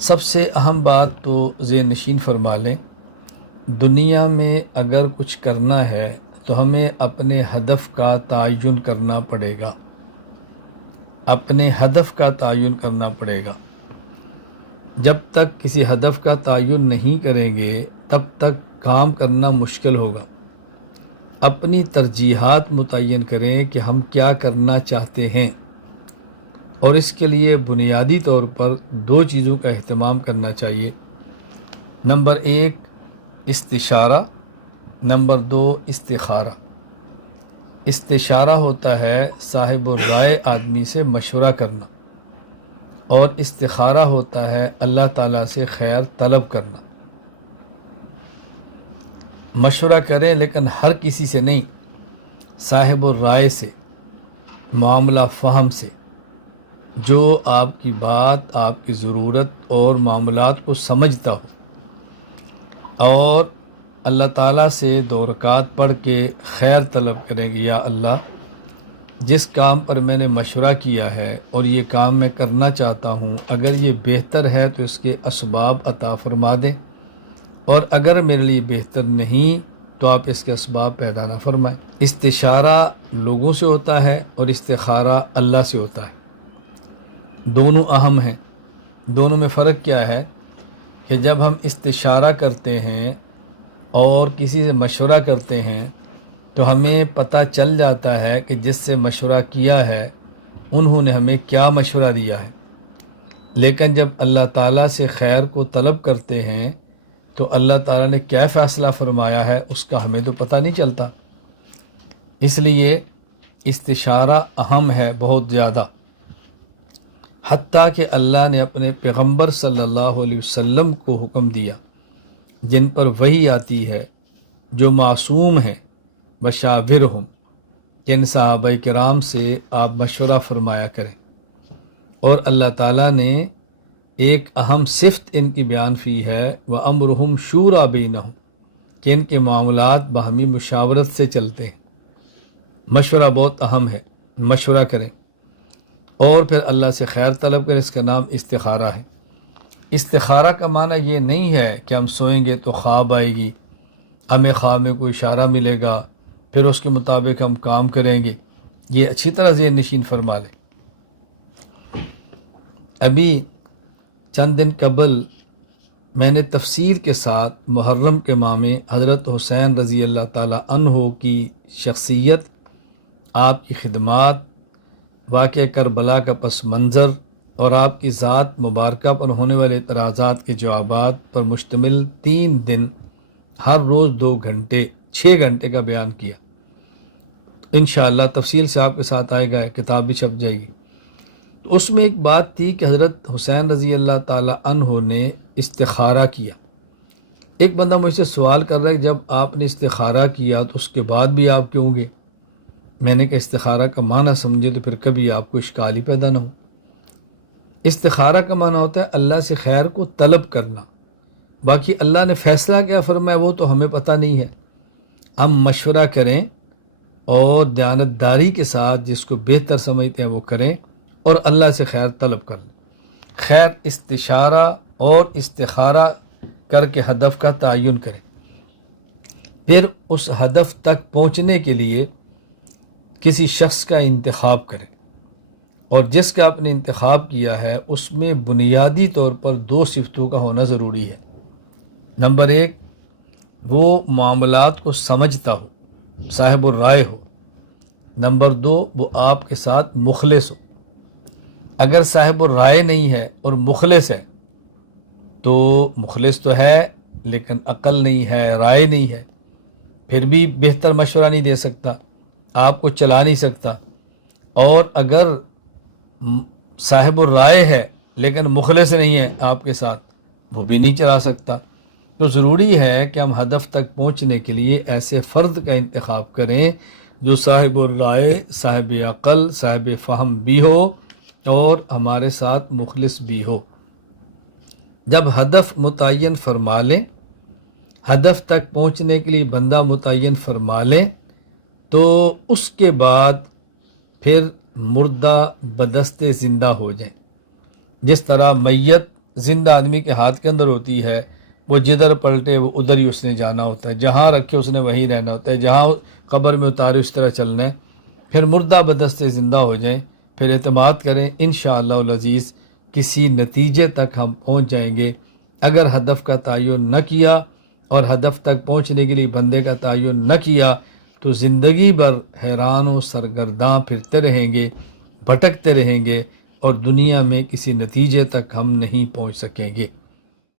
سب سے اہم بات تو ذہن نشین فرما لیں، دنیا میں اگر کچھ کرنا ہے تو ہمیں اپنے ہدف کا تعین کرنا پڑے گا، اپنے ہدف کا تعین کرنا پڑے گا۔ جب تک کسی ہدف کا تعین نہیں کریں گے تب تک کام کرنا مشکل ہوگا۔ اپنی ترجیحات متعین کریں کہ ہم کیا کرنا چاہتے ہیں، اور اس کے لیے بنیادی طور پر دو چیزوں کا اہتمام کرنا چاہیے۔ نمبر 1 استشارہ، نمبر 2 استخارہ۔ استشارہ ہوتا ہے صاحب الرائے آدمی سے مشورہ کرنا، اور استخارہ ہوتا ہے اللہ تعالیٰ سے خیر طلب کرنا۔ مشورہ کریں لیکن ہر کسی سے نہیں، صاحب الرائے سے، معاملہ فہم سے، جو آپ کی بات، آپ کی ضرورت اور معاملات کو سمجھتا ہو، اور اللہ تعالیٰ سے 2 رکعت پڑھ کے خیر طلب کریں گے، یا اللہ جس کام پر میں نے مشورہ کیا ہے اور یہ کام میں کرنا چاہتا ہوں، اگر یہ بہتر ہے تو اس کے اسباب عطا فرما دیں، اور اگر میرے لیے بہتر نہیں تو آپ اس کے اسباب پیدا نہ فرمائیں۔ استشارہ لوگوں سے ہوتا ہے اور استخارہ اللہ سے ہوتا ہے، دونوں اہم ہیں۔ دونوں میں فرق کیا ہے کہ جب ہم استشارہ کرتے ہیں اور کسی سے مشورہ کرتے ہیں تو ہمیں پتہ چل جاتا ہے کہ جس سے مشورہ کیا ہے انہوں نے ہمیں کیا مشورہ دیا ہے، لیکن جب اللہ تعالیٰ سے خیر کو طلب کرتے ہیں تو اللہ تعالیٰ نے کیا فیصلہ فرمایا ہے اس کا ہمیں تو پتہ نہیں چلتا۔ اس لیے استشارہ اہم ہے بہت زیادہ، حتیٰ کہ اللہ نے اپنے پیغمبر صلی اللہ علیہ وسلم کو حکم دیا جن پر وحی آتی ہے، جو معصوم ہیں، بشاورہم، کہ ان صحابہ کرام سے آپ مشورہ فرمایا کریں۔ اور اللہ تعالیٰ نے ایک اہم صفت ان کی بیان کی ہے، وَأَمْرُهُمْ شُورَىٰ بَيْنَهُمْ، کہ ان کے معاملات باہمی مشاورت سے چلتے ہیں۔ مشورہ بہت اہم ہے، مشورہ کریں اور پھر اللہ سے خیر طلب کریں، اس کا نام استخارہ ہے۔ استخارہ کا معنی یہ نہیں ہے کہ ہم سوئیں گے تو خواب آئے گی، ہمیں خواب میں کوئی اشارہ ملے گا، پھر اس کے مطابق ہم کام کریں گے۔ یہ اچھی طرح ذہن نشین فرما لیں۔ ابھی چند دن قبل میں نے تفصیل کے ساتھ محرم کے ماہ میں حضرت حسین رضی اللہ تعالیٰ عنہ کی شخصیت، آپ کی خدمات، واقعہ کربلا کا پس منظر اور آپ کی ذات مبارکہ پر ہونے والے اعتراضات کے جوابات پر مشتمل 3 دن ہر روز 2 گھنٹے 6 گھنٹے کا بیان کیا۔ انشاءاللہ تفصیل سے آپ کے ساتھ آئے گا، کتاب بھی چھپ جائے گی۔ تو اس میں ایک بات تھی کہ حضرت حسین رضی اللہ تعالیٰ عنہ نے استخارہ کیا۔ ایک بندہ مجھ سے سوال کر رہا ہے کہ جب آپ نے استخارہ کیا تو اس کے بعد بھی آپ کیوں گے؟ میں نے کہا استخارہ کا معنی سمجھے تو پھر کبھی آپ کو اشکال ہی پیدا نہ ہو۔ استخارہ کا معنی ہوتا ہے اللہ سے خیر کو طلب کرنا، باقی اللہ نے فیصلہ کیا فرمایا وہ تو ہمیں پتہ نہیں ہے۔ ہم مشورہ کریں اور دیانتداری کے ساتھ جس کو بہتر سمجھتے ہیں وہ کریں، اور اللہ سے خیر طلب کر لیں۔ خیر استشارہ اور استخارہ کر کے ہدف کا تعین کریں، پھر اس ہدف تک پہنچنے کے لیے کسی شخص کا انتخاب کریں، اور جس کا آپ نے انتخاب کیا ہے اس میں بنیادی طور پر 2 صفتوں کا ہونا ضروری ہے۔ نمبر 1 وہ معاملات کو سمجھتا ہو، صاحب الرائے ہو۔ نمبر 2 وہ آپ کے ساتھ مخلص ہو۔ اگر صاحب الرائے نہیں ہے اور مخلص ہے تو مخلص تو ہے لیکن عقل نہیں ہے، رائے نہیں ہے، پھر بھی بہتر مشورہ نہیں دے سکتا، آپ کو چلا نہیں سکتا۔ اور اگر صاحب الرائے ہے لیکن مخلص نہیں ہے آپ کے ساتھ، وہ بھی نہیں چلا سکتا۔ تو ضروری ہے کہ ہم ہدف تک پہنچنے کے لیے ایسے فرد کا انتخاب کریں جو صاحب الرائے، صاحب عقل، صاحب فہم بھی ہو اور ہمارے ساتھ مخلص بھی ہو۔ جب ہدف متعین فرما لیں، ہدف تک پہنچنے کے لیے بندہ متعین فرما لیں، تو اس کے بعد پھر مردہ بدست زندہ ہو جائیں۔ جس طرح میت زندہ آدمی کے ہاتھ کے اندر ہوتی ہے، وہ جدھر پلٹے وہ ادھر ہی اس نے جانا ہوتا ہے، جہاں رکھے اس نے وہیں رہنا ہوتا ہے، جہاں قبر میں اتارے اس طرح چلنا ہے۔ پھر مردہ بدستے زندہ ہو جائیں، پھر اعتماد کریں انشاءاللہ العزیز کسی نتیجے تک ہم پہنچ جائیں گے۔ اگر ہدف کا تعین نہ کیا اور ہدف تک پہنچنے کے لیے بندے کا تعین نہ کیا تو زندگی بھر حیران و سرگرداں پھرتے رہیں گے، بھٹکتے رہیں گے اور دنیا میں کسی نتیجے تک ہم نہیں پہنچ سکیں گے۔